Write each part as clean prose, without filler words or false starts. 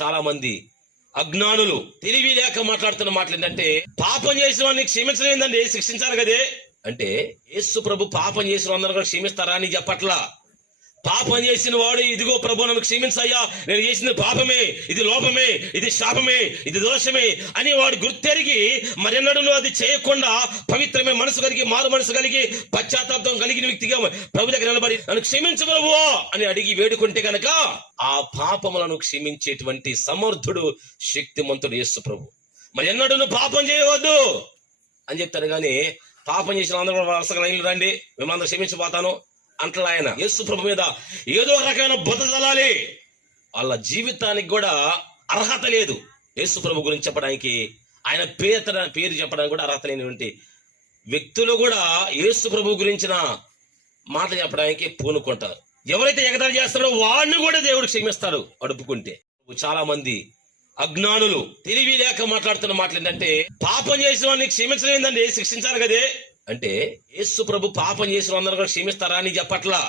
చాలా మంది అజ్ఞానులు తెలివి లేక మాట్లాడుతున్న మాటలు ఏంటంటే, పాపం చేసిన వాడిని క్షమించలేదండి, శిక్షించాలి కదే అంటే, యేసు ప్రభు పాపం చేసిన అందరూ కూడా క్షమిస్తారా అని చెప్పట్లా. పాపం చేసిన వాడు, ఇదిగో ప్రభు నన్ను క్షమించయ్యా, నేను చేసింది పాపమే, ఇది లోపమే, ఇది శాపమే, ఇది దోషమే అని వాడు గుర్తెరిగి మరెన్నడూ అది చేయకుండా పవిత్రమే మనసు కలిగి, మారు మనసు కలిగి, పశ్చాత్తాపం కలిగిన వ్యక్తిగా ప్రభు దగ్గర నిలబడి నన్ను క్షమించు ప్రభువా అని అడిగి వేడుకుంటే గనక ఆ పాపములను క్షమించేటువంటి సమర్థుడు, శక్తిమంతుడు యేసు ప్రభు. మరి ఎన్నడూ పాపం చేయవద్దు అని చెప్తారు కానీ, పాపం చేసిన అందరూ వరుసగా లైన్లు రండి, మిమ్మల్ని క్షమించిపోతాను అంటలా ఆయన. యేసు ప్రభు మీద ఏదో రకమైన బుద్ధ చల్లాలి. వాళ్ళ జీవితానికి కూడా అర్హత లేదు యేసు ప్రభు గురించి చెప్పడానికి, ఆయన పేరు చెప్పడానికి కూడా అర్హత లేనివంటి వ్యక్తులు కూడా యేసు ప్రభు గురించిన మాట చెప్పడానికి పూనుకుంటారు. ఎవరైతే ఎగతాళి చేస్తారో వాడిని కూడా దేవుడు క్షమిస్తాడు అడుపుకుంటే. చాలా మంది అజ్ఞానులు తెలివి లేక మాట్లాడుతున్న మాటలు ఏంటంటే, పాపం చేసిన వాడిని క్షమించలేదండి, శిక్షించాలి కదే అంటే, యేసు ప్రభు పాపం చేసిన అందరూ కూడా క్షమిస్తారా అని చెప్పట్లా.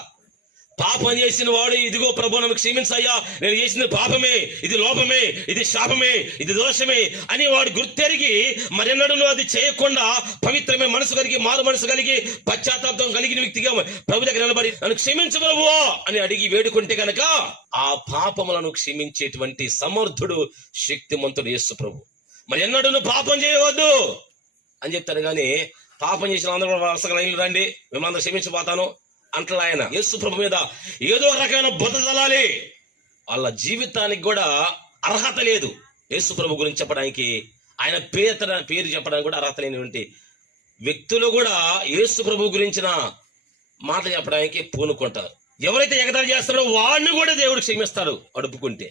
పాపం చేసిన వాడు, ఇదిగో ప్రభు నన్ను క్షమించయ్యా, నేను చేసింది పాపమే, ఇది లోపమే, ఇది శాపమే, ఇది దోషమే అని వాడు గుర్తెరిగి మరెన్నడూ అది చేయకుండా పవిత్రమే మనసు కలిగి, మారు మనసు కలిగి, పశ్చాత్తాపం కలిగిన వ్యక్తిగా ప్రభు దగ్గర నిలబడి నన్ను క్షమించు ప్రభువా అని అడిగి వేడుకుంటే గనక ఆ పాపములను క్షమించేటువంటి సమర్థుడు, శక్తిమంతుడు యేసు ప్రభు. మరి ఎన్నడూ పాపం చేయవద్దు అని చెప్తారు కానీ, పాపం చేసిన అందరూ వరుసగా లైన్లు రండి, మిమ్మల్ని క్షమించిపోతాను అంటలా ఆయన. యేసు ప్రభు మీద ఏదో రకమైన బుద్ధ చల్లాలి. వాళ్ళ జీవితానికి కూడా అర్హత లేదు యేసు ప్రభు గురించి చెప్పడానికి, ఆయన పేరు చెప్పడానికి కూడా అర్హత లేనివంటి వ్యక్తులు కూడా యేసు ప్రభు గురించిన మాట చెప్పడానికి పూనుకుంటారు. ఎవరైతే ఎగతాళి చేస్తారో వాడిని కూడా దేవుడు క్షమిస్తాడు అడుపుకుంటే.